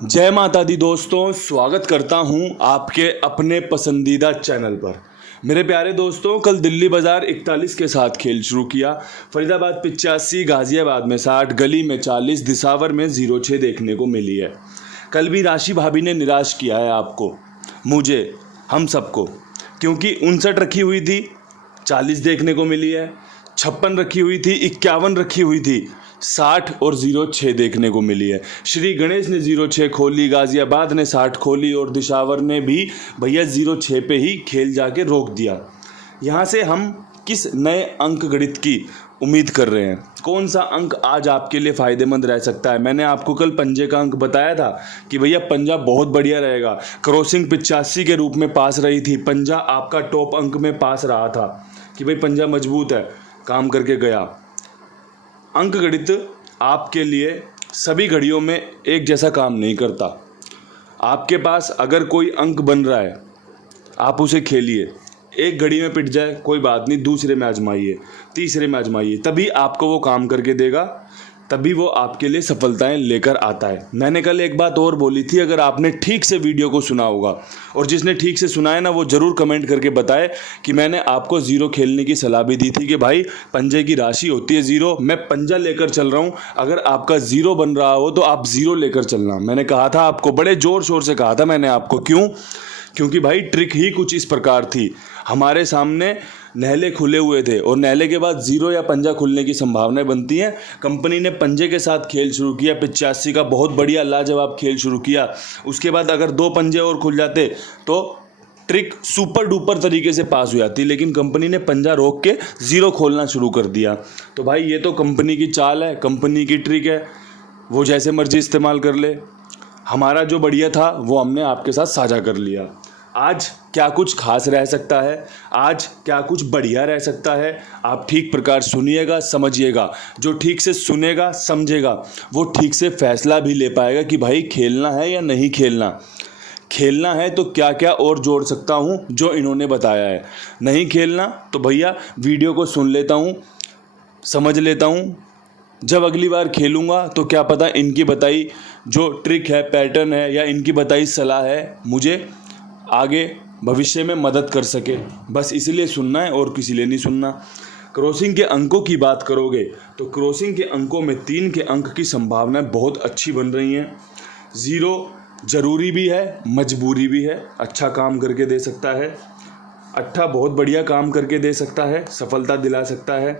जय माता दी दोस्तों, स्वागत करता हूं आपके अपने पसंदीदा चैनल पर। मेरे प्यारे दोस्तों, कल दिल्ली बाजार 41 के साथ खेल शुरू किया। फरीदाबाद 85, गाजियाबाद में 60, गली में 40, दिसावर में 0-6 देखने को मिली है। कल भी राशि भाभी ने निराश किया है आपको, मुझे, हम सबको, क्योंकि 59 रखी हुई थी, 40 देखने को मिली है। 56 रखी हुई थी, 51 रखी हुई थी, 60 और 0-6 देखने को मिली है। श्री गणेश ने 0-6 खोली, गाजियाबाद ने 60 खोली और दिशावर ने भी भैया 0-6 पे ही खेल जाके रोक दिया। यहाँ से हम किस नए अंक गणित की उम्मीद कर रहे हैं? कौन सा अंक आज आपके लिए फ़ायदेमंद रह सकता है? मैंने आपको कल पंजे का अंक बताया था कि भैया पंजा बहुत बढ़िया रहेगा। क्रॉसिंग 85 के रूप में पास रही थी, पंजा आपका टॉप अंक में पास रहा था कि भाई पंजा मजबूत है, काम करके गया। अंक गणित आपके लिए सभी घड़ियों में एक जैसा काम नहीं करता। आपके पास अगर कोई अंक बन रहा है, आप उसे खेलिए। एक घड़ी में पिट जाए कोई बात नहीं, दूसरे में आजमाइए, तीसरे में आजमाइए, तभी आपको वो काम करके देगा, तभी वो आपके लिए सफलताएं लेकर आता है। मैंने कल एक बात और बोली थी, अगर आपने ठीक से वीडियो को सुना होगा, और जिसने ठीक से सुना है ना, वो ज़रूर कमेंट करके बताए कि मैंने आपको 0 खेलने की सलाह भी दी थी कि भाई पंजे की राशि होती है 0, मैं पंजा लेकर चल रहा हूँ, अगर आपका 0 बन रहा हो तो आप 0 लेकर चलना। मैंने कहा था आपको, बड़े ज़ोर शोर से कहा था मैंने आपको। क्यों? क्योंकि भाई ट्रिक ही कुछ इस प्रकार थी, हमारे सामने नहले खुले हुए थे और नहले के बाद 0 या पंजा खुलने की संभावनाएं बनती हैं। कंपनी ने पंजे के साथ खेल शुरू किया, 85 का बहुत बढ़िया लाजवाब खेल शुरू किया। उसके बाद अगर 2 पंजे और खुल जाते तो ट्रिक सुपर डुपर तरीके से पास हो जाती, लेकिन कंपनी ने पंजा रोक के 0 खोलना शुरू कर दिया। तो भाई ये तो कंपनी की चाल है, कंपनी की ट्रिक है, वो जैसे मर्जी इस्तेमाल कर ले। हमारा जो बढ़िया था वो हमने आपके साथ साझा कर लिया। आज क्या कुछ खास रह सकता है, आज क्या कुछ बढ़िया रह सकता है, आप ठीक प्रकार सुनिएगा, समझिएगा। जो ठीक से सुनेगा, समझेगा, वो ठीक से फैसला भी ले पाएगा कि भाई खेलना है या नहीं खेलना। खेलना है तो क्या क्या और जोड़ सकता हूँ जो इन्होंने बताया है। नहीं खेलना तो भैया वीडियो को सुन लेता हूँ, समझ लेता हूँ, जब अगली बार खेलूँगा तो क्या पता इनकी बताई जो ट्रिक है, पैटर्न है, या इनकी बताई सलाह है, मुझे आगे भविष्य में मदद कर सके। बस इसलिए सुनना है और किसी लिए नहीं सुनना। क्रॉसिंग के अंकों की बात करोगे तो क्रॉसिंग के अंकों में 3 के अंक की संभावनाएं बहुत अच्छी बन रही हैं। 0 जरूरी भी है, मजबूरी भी है, अच्छा काम करके दे सकता है। 8 बहुत बढ़िया काम करके दे सकता है, सफलता दिला सकता है।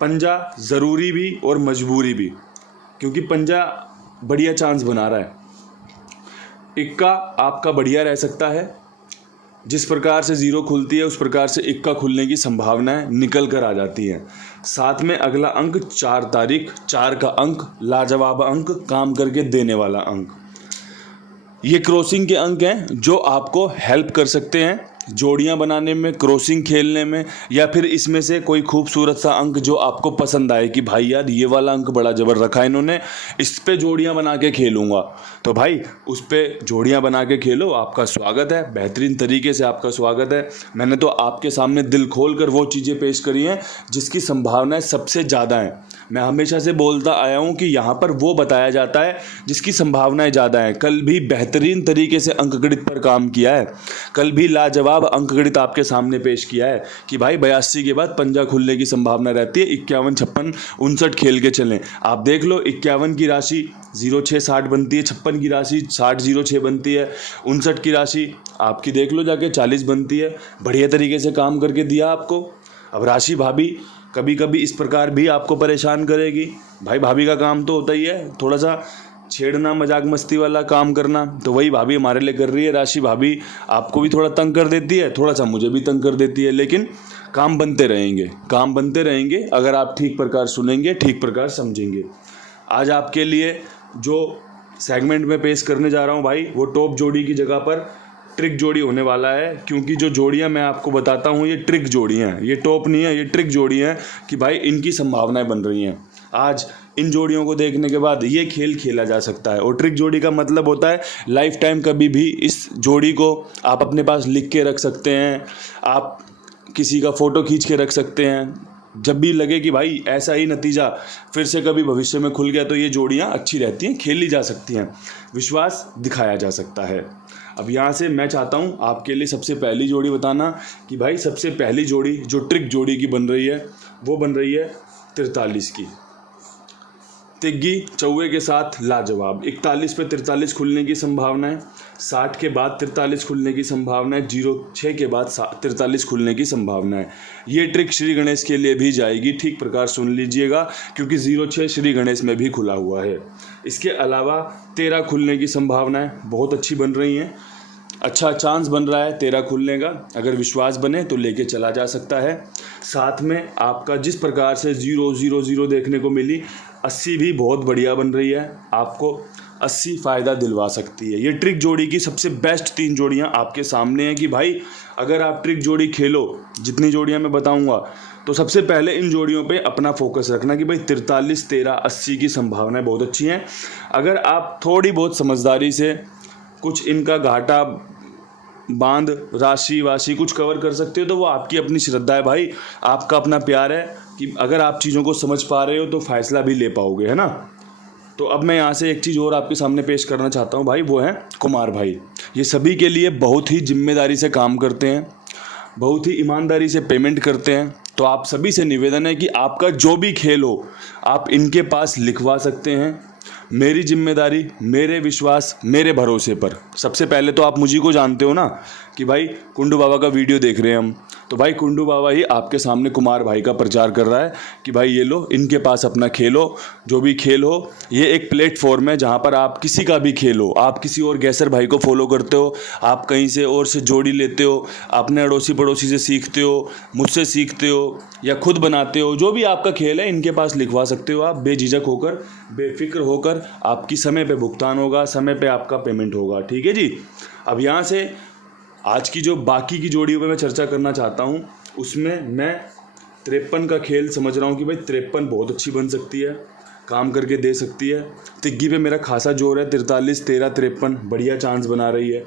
पंजा ज़रूरी भी और मजबूरी भी, क्योंकि पंजा बढ़िया चांस बना रहा है। इक्का आपका बढ़िया रह सकता है, जिस प्रकार से 0 खुलती है उस प्रकार से इक्का खुलने की संभावनाएं निकल कर आ जाती हैं। साथ में अगला अंक 4 तारीख, 4 का अंक, लाजवाब अंक, काम करके देने वाला अंक। ये क्रॉसिंग के अंक हैं जो आपको हेल्प कर सकते हैं जोड़ियां बनाने में, क्रॉसिंग खेलने में, या फिर इसमें से कोई खूबसूरत सा अंक जो आपको पसंद आए कि भाई यार ये वाला अंक बड़ा जबर रखा है इन्होंने, इस पे जोड़ियां बना के खेलूंगा, तो भाई उस पे जोड़ियां बना के खेलो। आपका स्वागत है, बेहतरीन तरीके से आपका स्वागत है। मैंने तो आपके सामने दिल खोल कर वो चीज़ें पेश करी हैं जिसकी संभावनाएं सबसे ज़्यादा हैं। मैं हमेशा से बोलता आया हूँ कि यहाँ पर वो बताया जाता है जिसकी संभावनाएं ज़्यादा हैं। कल भी बेहतरीन तरीके से अंकगणित पर काम किया है, कल भी लाजवाब अंकगणित आपके सामने पेश किया है कि भाई 82 के बाद पंजा खुलने की संभावना रहती है। 51, 56, 59 खेल के चलें। आप देख लो, 51 की राशि 0-6 60 बनती है, 56 की राशि 60-0-6 बनती है, 59 की राशि आपकी देख लो जाके 40 बनती है। बढ़िया तरीके से काम करके दिया आपको। अब राशि भाभी कभी कभी इस प्रकार भी आपको परेशान करेगी। भाई भाभी का काम तो होता ही है थोड़ा सा छेड़ना, मजाक मस्ती वाला काम करना, तो वही भाभी हमारे लिए कर रही है। राशि भाभी आपको भी थोड़ा तंग कर देती है, थोड़ा सा मुझे भी तंग कर देती है, लेकिन काम बनते रहेंगे, काम बनते रहेंगे अगर आप ठीक प्रकार सुनेंगे, ठीक प्रकार समझेंगे। आज आपके लिए जो सेगमेंट में पेश करने जा रहा हूँ भाई, वो टॉप जोड़ी की जगह पर ट्रिक जोड़ी होने वाला है, क्योंकि जो जोड़ियां मैं आपको बताता हूं ये ट्रिक जोड़ियां हैं, ये टॉप नहीं है, ये ट्रिक जोड़ी हैं कि भाई इनकी संभावनाएं बन रही हैं। आज इन जोड़ियों को देखने के बाद ये खेल खेला जा सकता है। और ट्रिक जोड़ी का मतलब होता है लाइफ टाइम कभी भी इस जोड़ी को आप अपने पास लिख के रख सकते हैं, आप किसी का फ़ोटो खींच के रख सकते हैं, जब भी लगे कि भाई ऐसा ही नतीजा फिर से कभी भविष्य में खुल गया तो ये जोड़ियाँ अच्छी रहती हैं, खेली जा सकती हैं, विश्वास दिखाया जा सकता है। अब यहाँ से मैं चाहता हूँ आपके लिए सबसे पहली जोड़ी बताना कि भाई सबसे पहली जोड़ी जो ट्रिक जोड़ी की बन रही है वो बन रही है 43 की। तिग्गी चौवे के साथ लाजवाब। 41 पे 43 खुलने की संभावना है, 60 के बाद 43 खुलने की संभावना है, 06 के बाद 43 खुलने की संभावना है। ये ट्रिक श्री गणेश के लिए भी जाएगी, ठीक प्रकार सुन लीजिएगा, क्योंकि 06 श्री गणेश में भी खुला हुआ है। इसके अलावा 13 खुलने की संभावनाएं बहुत अच्छी बन रही हैं, अच्छा चांस बन रहा है 13 खुलने का। अगर विश्वास बने तो लेके चला जा सकता है। साथ में आपका जिस प्रकार से 000 देखने को मिली, 80 भी बहुत बढ़िया बन रही है, आपको 80 फ़ायदा दिलवा सकती है। ये ट्रिक जोड़ी की सबसे बेस्ट 3 जोड़ियां आपके सामने हैं कि भाई अगर आप ट्रिक जोड़ी खेलो, जितनी जोड़ियां मैं बताऊंगा, तो सबसे पहले इन जोड़ियों पे अपना फोकस रखना कि भाई 43, 13, 80 की संभावनाएं बहुत अच्छी हैं। अगर आप थोड़ी बहुत समझदारी से कुछ इनका घाटा बांध राशि वाशी कुछ कवर कर सकते हो तो वो आपकी अपनी श्रद्धा है भाई, आपका अपना प्यार है कि अगर आप चीज़ों को समझ पा रहे हो तो फैसला भी ले पाओगे, है ना। तो अब मैं यहाँ से एक चीज़ और आपके सामने पेश करना चाहता हूँ भाई, वो है कुमार भाई। ये सभी के लिए बहुत ही जिम्मेदारी से काम करते हैं, बहुत ही ईमानदारी से पेमेंट करते हैं। तो आप सभी से निवेदन है कि आपका जो भी खेल हो आप इनके पास लिखवा सकते हैं, मेरी जिम्मेदारी, मेरे विश्वास, मेरे भरोसे पर। सबसे पहले तो आप मुझी को जानते हो ना कि भाई कुंडू बाबा का वीडियो देख रहे हैं हम, तो भाई कुंडू बाबा ही आपके सामने कुमार भाई का प्रचार कर रहा है कि भाई ये लो, इनके पास अपना खेलो, जो भी खेल हो। ये एक प्लेटफॉर्म है जहाँ पर आप किसी का भी खेल हो, आप किसी और गैसर भाई को फॉलो करते हो, आप कहीं से और से जोड़ी लेते हो, अपने अड़ोसी पड़ोसी से सीखते हो, मुझसे सीखते हो या खुद बनाते हो, जो भी आपका खेल है इनके पास लिखवा सकते हो आप बेझिझक होकर, बेफिक्र होकर। आपकी समय पे भुगतान होगा, समय पे आपका पेमेंट होगा, ठीक है जी। अब यहाँ से आज की जो बाकी की जोड़ियों पे मैं चर्चा करना चाहता हूँ, उसमें मैं 53 का खेल समझ रहा हूँ कि भाई 53 बहुत अच्छी बन सकती है, काम करके दे सकती है। तिग्गी पे मेरा खासा जोर है, 43, 13, 53 बढ़िया चांस बना रही है,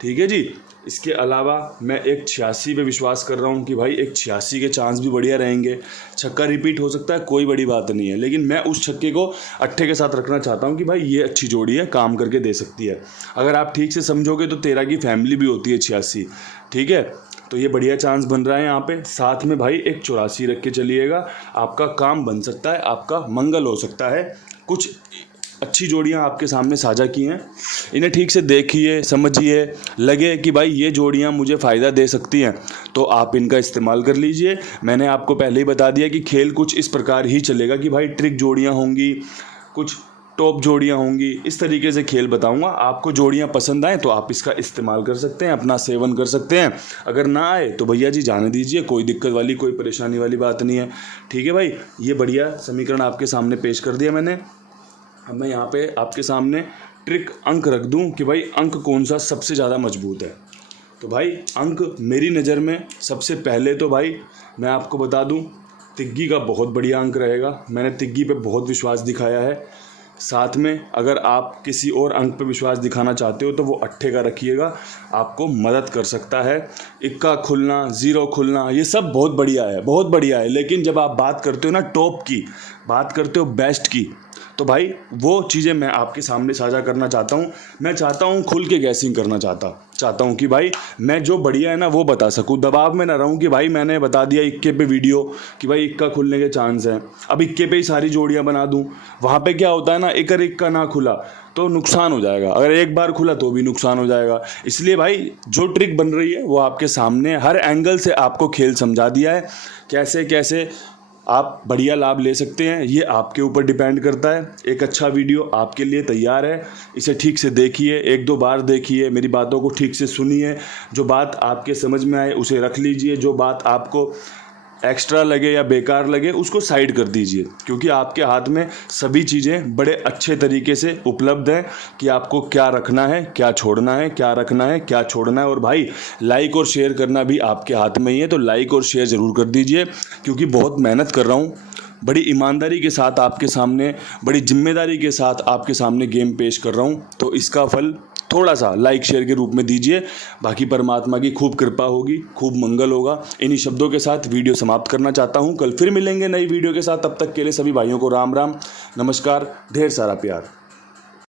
ठीक है जी। इसके अलावा मैं एक 86 पे विश्वास कर रहा हूँ कि भाई एक 86 के चांस भी बढ़िया रहेंगे। छक्का रिपीट हो सकता है, कोई बड़ी बात नहीं है, लेकिन मैं उस छक्के को अट्ठे के साथ रखना चाहता हूँ कि भाई ये अच्छी जोड़ी है, काम करके दे सकती है। अगर आप ठीक से समझोगे तो 13 की फैमिली भी होती है 86, ठीक है। तो ये बढ़िया चांस बन रहा है यहाँ पे। साथ में भाई एक 84 रख के चलिएगा, आपका काम बन सकता है, आपका मंगल हो सकता है। कुछ अच्छी जोड़ियाँ आपके सामने साझा की हैं, इन्हें ठीक से देखिए, समझिए, लगे कि भाई ये जोड़ियाँ मुझे फ़ायदा दे सकती हैं तो आप इनका इस्तेमाल कर लीजिए। मैंने आपको पहले ही बता दिया कि खेल कुछ इस प्रकार ही चलेगा कि भाई ट्रिक जोड़ियाँ होंगी, कुछ टॉप जोड़ियाँ होंगी, इस तरीके से खेल बताऊंगा। आपको जोड़ियाँ पसंद आए तो आप इसका इस्तेमाल कर सकते हैं, अपना सेवन कर सकते हैं। अगर ना आए तो भैया जी जाने दीजिए, कोई दिक्कत वाली, कोई परेशानी वाली बात नहीं है, ठीक है भाई। ये बढ़िया समीकरण आपके सामने पेश कर दिया मैंने। अब मैं यहाँ पे आपके सामने ट्रिक अंक रख दूं कि भाई अंक कौन सा सबसे ज़्यादा मजबूत है। तो भाई अंक मेरी नज़र में सबसे पहले तो भाई मैं आपको बता दूं, तिग्गी का बहुत बढ़िया अंक रहेगा। मैंने तिग्गी पे बहुत विश्वास दिखाया है। साथ में अगर आप किसी और अंक पे विश्वास दिखाना चाहते हो तो वो अट्ठे का रखिएगा, आपको मदद कर सकता है। इक्का खुलना, ज़ीरो खुलना, ये सब बहुत बढ़िया है, बहुत बढ़िया है। लेकिन जब आप बात करते हो ना टॉप की, बात करते हो बेस्ट की, तो भाई वो चीज़ें मैं आपके सामने साझा करना चाहता हूँ। मैं चाहता हूँ खुल के गैसिंग करना चाहता हूँ कि भाई मैं जो बढ़िया है ना वो बता सकूँ, दबाव में ना रहूँ कि भाई मैंने बता दिया इक्के पे वीडियो कि भाई इक्का खुलने के चांस हैं, अब इक्के पे ही सारी जोड़ियाँ बना दूँ। वहाँ पे क्या होता है ना, एक इक्का ना खुला तो नुकसान हो जाएगा, अगर एक बार खुला तो भी नुकसान हो जाएगा। इसलिए भाई जो ट्रिक बन रही है वो आपके सामने, हर एंगल से आपको खेल समझा दिया है, कैसे कैसे आप बढ़िया लाभ ले सकते हैं, ये आपके ऊपर डिपेंड करता है। एक अच्छा वीडियो आपके लिए तैयार है, इसे ठीक से देखिए, 1-2 बार देखिए, मेरी बातों को ठीक से सुनिए, जो बात आपके समझ में आए उसे रख लीजिए, जो बात आपको एक्स्ट्रा लगे या बेकार लगे उसको साइड कर दीजिए, क्योंकि आपके हाथ में सभी चीज़ें बड़े अच्छे तरीके से उपलब्ध हैं कि आपको क्या रखना है, क्या छोड़ना है, क्या रखना है, क्या छोड़ना है। और भाई लाइक और शेयर करना भी आपके हाथ में ही है, तो लाइक और शेयर ज़रूर कर दीजिए, क्योंकि बहुत मेहनत कर रहा हूँ, बड़ी ईमानदारी के साथ आपके सामने, बड़ी जिम्मेदारी के साथ आपके सामने गेम पेश कर रहा हूँ, तो इसका फल थोड़ा सा लाइक शेयर के रूप में दीजिए। बाकी परमात्मा की खूब कृपा होगी, खूब मंगल होगा। इन्हीं शब्दों के साथ वीडियो समाप्त करना चाहता हूँ। कल फिर मिलेंगे नई वीडियो के साथ। तब तक के लिए सभी भाइयों को राम राम, नमस्कार, ढेर सारा प्यार।